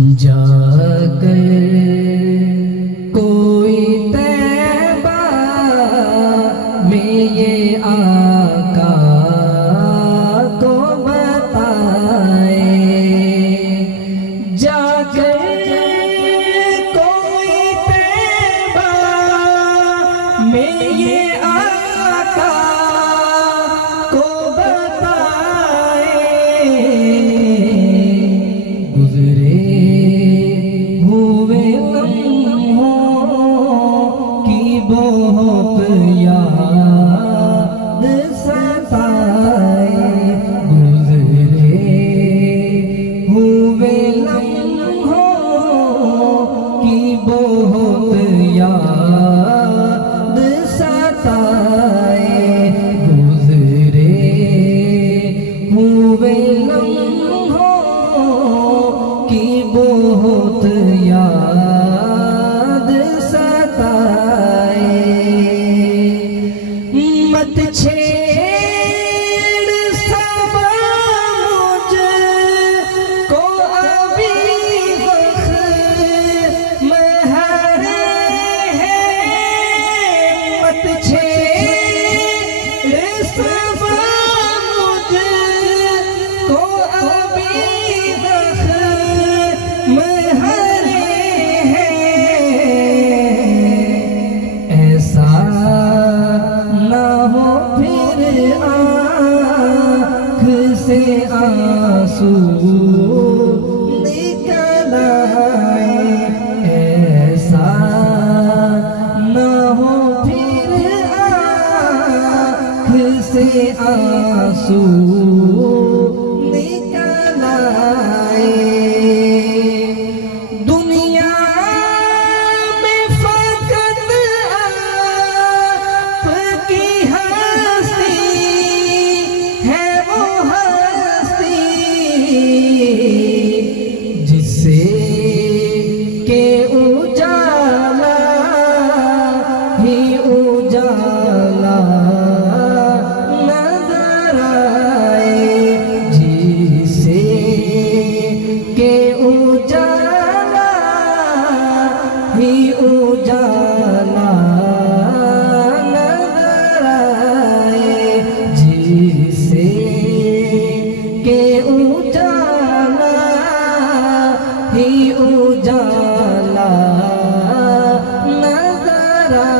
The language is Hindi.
जाकर कोई तैबा में ये आका को बताए, जाकर कोई तैबा में ये आका को बताए, गुजरे बहुत याद सताए, गुजरे हुए लम्हों की बहुत याद सताए, गुजरे हुए लम्हों की बहुत याद सताए। मत छेड़ सबा मुझको अभी वक्त महरे हैं, मत छेड़ सबा मुझको अभी वक्त महरे हैं, ऐसा ना हो फिर आँख से आंसू निकल आए, ऐसा ना हो फिर आँख से आंसू निकल आए। दुनिया में फकत आपकी हस्ती है, वो हस्ती जिससे के उजाला ही उजाला नजर आए, जिससे के उजाला ही उजाला नजर आए, जिससे के उजाला ही उजाला नजर आए।